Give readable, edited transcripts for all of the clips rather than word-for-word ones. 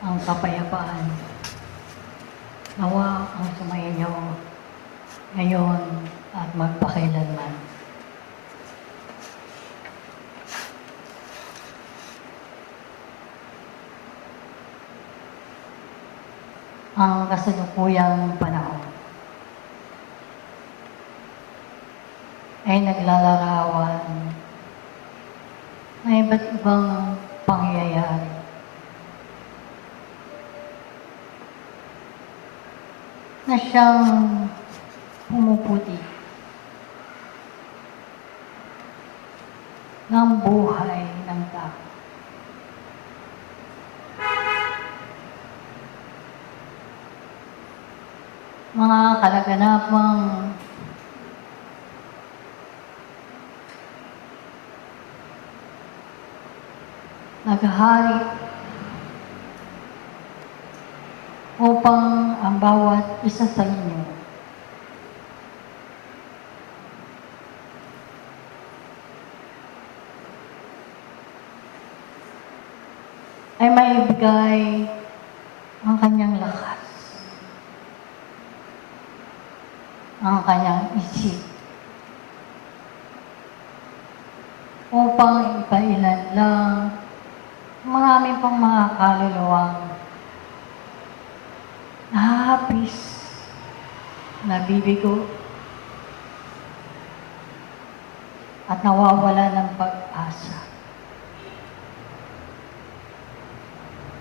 ang kapayapaan. Nawa ang sumainyo ngayon at magpakailanman. Ang kasalukuyang panahon ay naglalarawan ng iba't ibang pangyayari. Na siyang pumuputi ng buhay ng tao. Mga kalaganapang naghahari upang ang bawat isa sa inyo ay maibigay ang kanyang lakas, ang kanyang isip, upang ipailan lang marami pang mga kaluluwang nahapis, nabibigo, at nawawala ng pag-asa.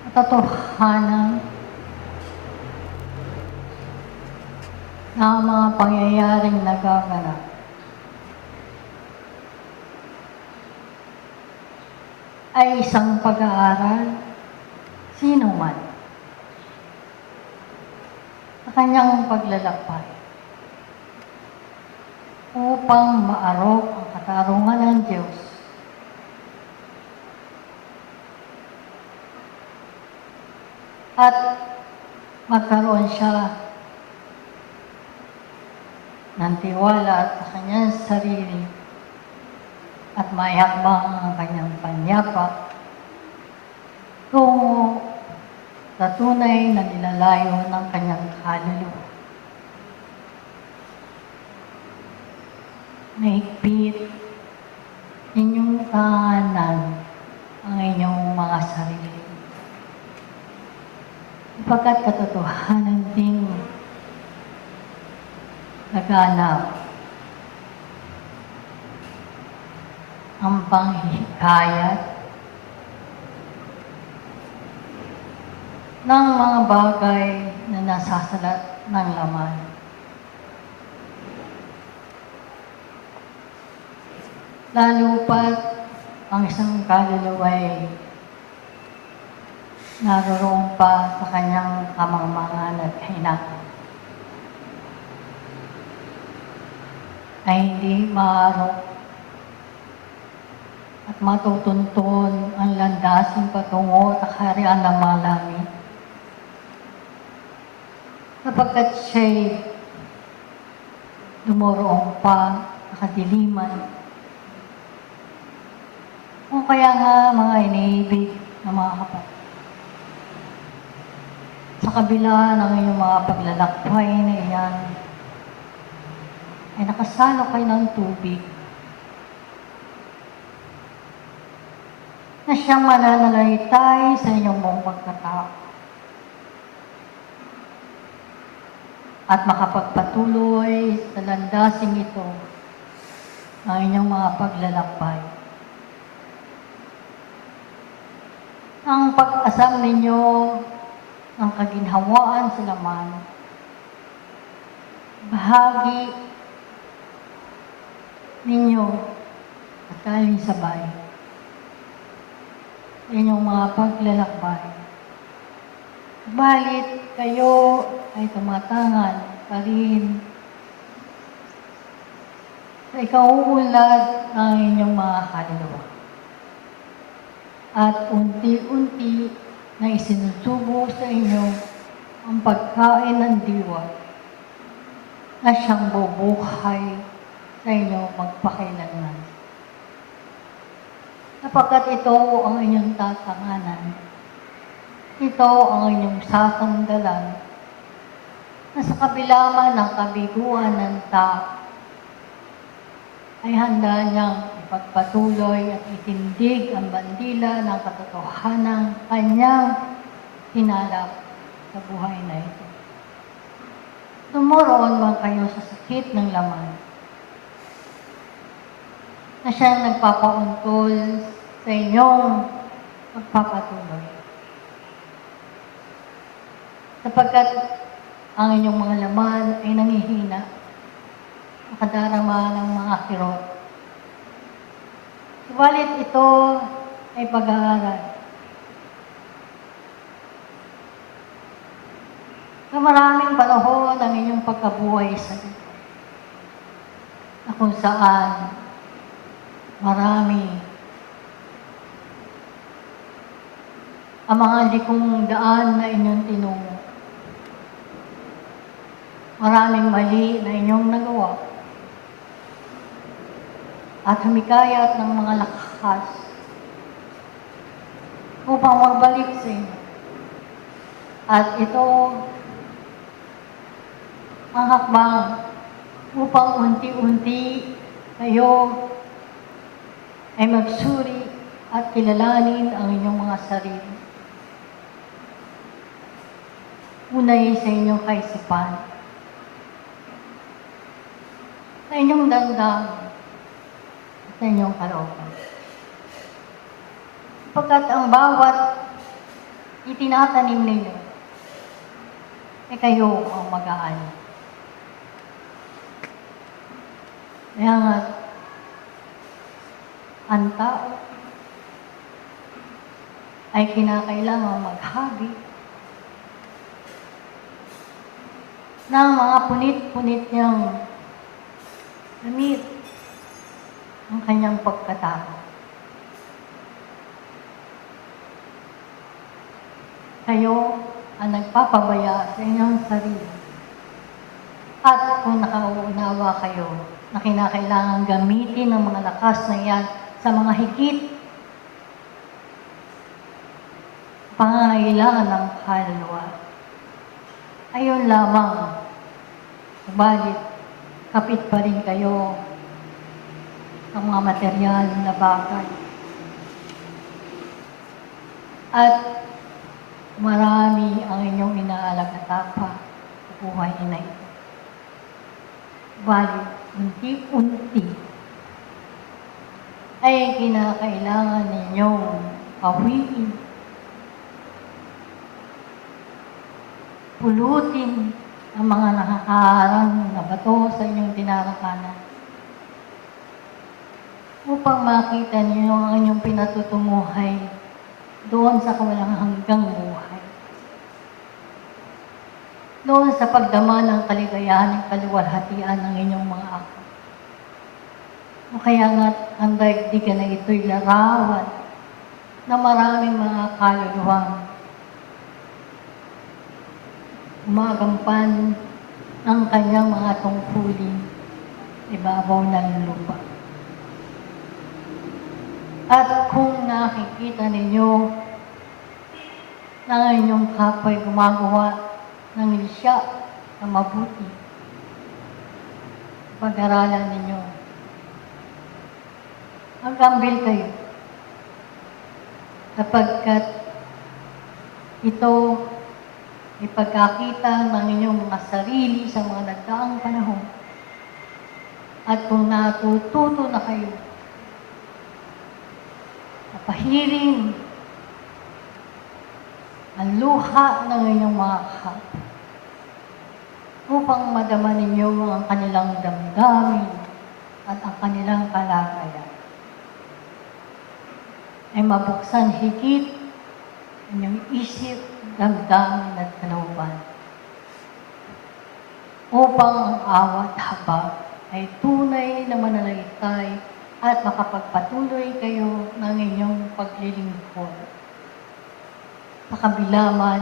Katotohanan na ang mga pangyayaring nagaganap ay isang pag-aaral sino man sa kanyang paglalakbay upang maarok ang katarungan ng Diyos at magkaroon siya ng tiwala sa kanyang sarili at maihakbang ang kanyang panyapak tungo sa tunay na nilalayo ng kanyang kaluluwa. Mahigpit inyong tahanan ang inyong mga sarili. Sapagkat katotohanan ding naganap ang panghihikayat ng mga bagay na nasasalat ng laman. Lalo pat ang isang kaluluway naroon pa sa kanyang kamangmangan at kahinaan ay hindi maarok at matutuntun ang landasing patungo sa kaharian ng mga langit. Sapagkat siya'y dumoroong pa sa kadiliman. O kaya nga mga iniibig na mga kapatid, sa kabila ng iyong mga paglalakbay na iyan, ay nakasalo kayo ng tubig na siyang mananalaytay sa inyong buong pagkatao at makapagpatuloy sa landasing ito ng inyong mga paglalakbay. Ang pag-asam ninyo ng kaginhawaan sa laman, bahagi ninyo at kaling sabay inyong mga paglalakbay. Balit kayo ay tumatangan pa rin sa ikauunlad ng inyong mga kaluluwa. At unti-unti na isinusubo sa inyo ang pagkain ng diwa na siyang bubuhay sa inyo magpakailanman. Sapagkat ito ang inyong tatanganan Ito ang inyong sasandalan na sa kabila man ng kabiguan ng tao, ay handa niyang ipagpatuloy at itindig ang bandila ng katotohanang kanyang hinalap sa buhay na ito. Tumoroon man kayo sa sakit ng laman, na siyang nagpapauntol sa inyong magpapatuloy. Sapagkat ang inyong mga laman ay nangihina, makadarama ng mga kirot. Subalit ito ay pag-aaral. Sa maraming panahon ang inyong pagkabuhay sa ito, na kung saan marami ang mga likong daan na inyong tinungo. Maraming mali na inyong nagawa. At humikayat ng mga lakas upang magbalik sa inyo. At ito ang hakbang upang unti-unti kayo ay magsuri at kilalanin ang inyong mga sarili. Unay sa inyong kaisipan, sa inyong damdamin, sa inyong kalooban. Pagkat ang bawat itinatanim ninyo, ay kayo ang mag-aani. Kaya nga, ang tao ay kinakailangan maghabi ng mga punit-punit niyang damit ang kanyang pagkatao. Kayo ang nagpapabaya sa inyong sarili. At kung nakauunawa kayo na kinakailangan gamitin ng mga lakas na yan sa mga higit pangangailangan ng kaluluwa, ayun lamang. Subalit, kapit pa rin kayo ng mga material na bagay. At marami ang inyong inaalagata sa buhay na ito. Subalit, unti-unti ay kinakailangan ninyong pawiin, pulutin ang mga nakakaharang na bato sa inyong dinarakanan upang makita niyo ang inyong pinatutumuhay doon sa kawalang hanggang buhay. Doon sa pagdama ng kaligayahan at kaluwalhatian ng inyong mga ako. O kaya nga ang daigdigan na ito'y larawan na maraming mga kaluluwang umagampan ng kanyang mga tungkulin ibabaw ng lupa. At kung nakikita ninyo na ang inyong kapwa'y gumagawa ng lisya na mabuti, pag-aralan ninyo. Mag-ambil kayo sapagkat ito ay pagkakita ng inyong mga sarili sa mga nagdaang panahon. At kung natututo na kayo, napahiring ang luha ng inyong mga kapwa upang madama ninyo ang kanilang damdamin at ang kanilang kalagayan, ay mabuksan higit inyong isip, damdamin at kalooban upang ang awat habag ay tunay na mananaligtay at makapagpatuloy kayo ng inyong paglilingkod sa kabila man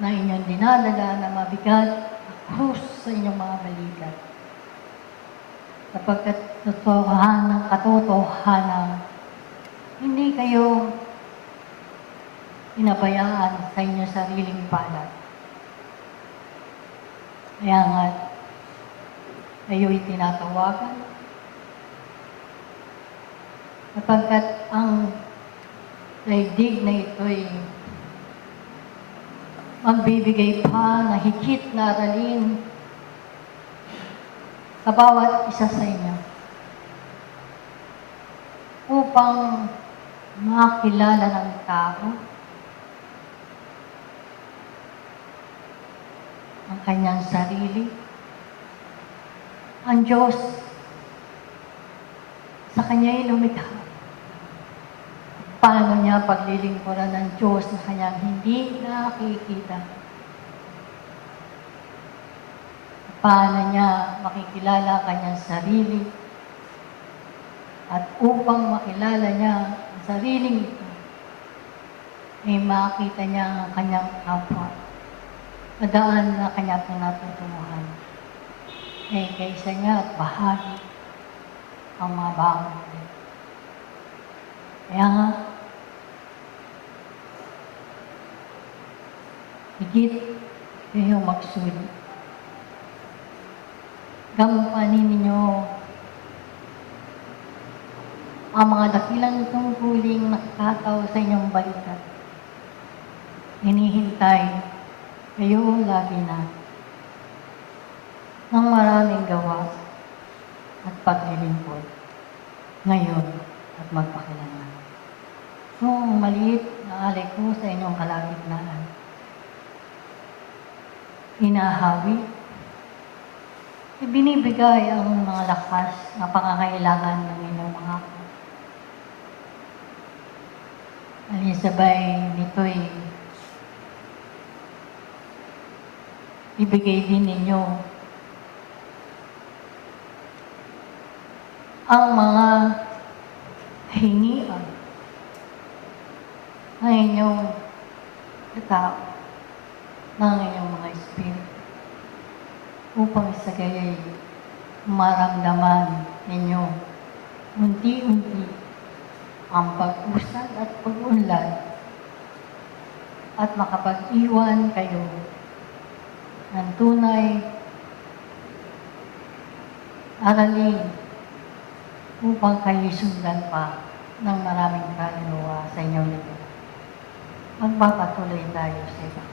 na inyong dinadala na mabigat na krus sa inyong mga balikat. Sapagkat totohanan ng katotohanan, hindi kayo pinabayaan sa inyong sariling palad. Kaya nga, kayo'y tinatawagan sapagkat ang daigdig na ito'y magbibigay pa na higit na aralin sa bawat isa sa inyo upang makilala ng tao ang kanyang sarili, ang Diyos sa kanya'y lumikha. Paano niya paglilingkuran ng Diyos na kanyang hindi nakikita? Paano niya makikilala kanyang sarili? At upang makilala niya ang sariling ito, ay makita niya ang kanyang kapwa. Madaan na kanya pinatutunguhan. Ay kaysa niya at bahagi ang mga bagay. Kaya nga, higit kayong magsuli. Gampanin ninyo ang mga dakilang tungkuling nakakataw sa inyong balikat. Hinihintay kayo lagi na ng maraming gawa at paglilingkod ngayon at magpakilanman. Noong maliit na alay ko sa inyong kalagitnaan, inahawi, ibinibigay ang mga lakas na pangangailangan ng inyong mga ako. Alisabay nito'y ibigay din ninyo ang mga hingian ng inyong tao, ng inyong mga espiritu, upang sa gaya'y maramdaman ninyo unti-unti ang pag-usad at pag-unlad at makapag-iwan kayo ng tunay aralin upang kayo sundan pa ng maraming kaluluwa sa inyong libro. Magpapatuloy tayo sa iba.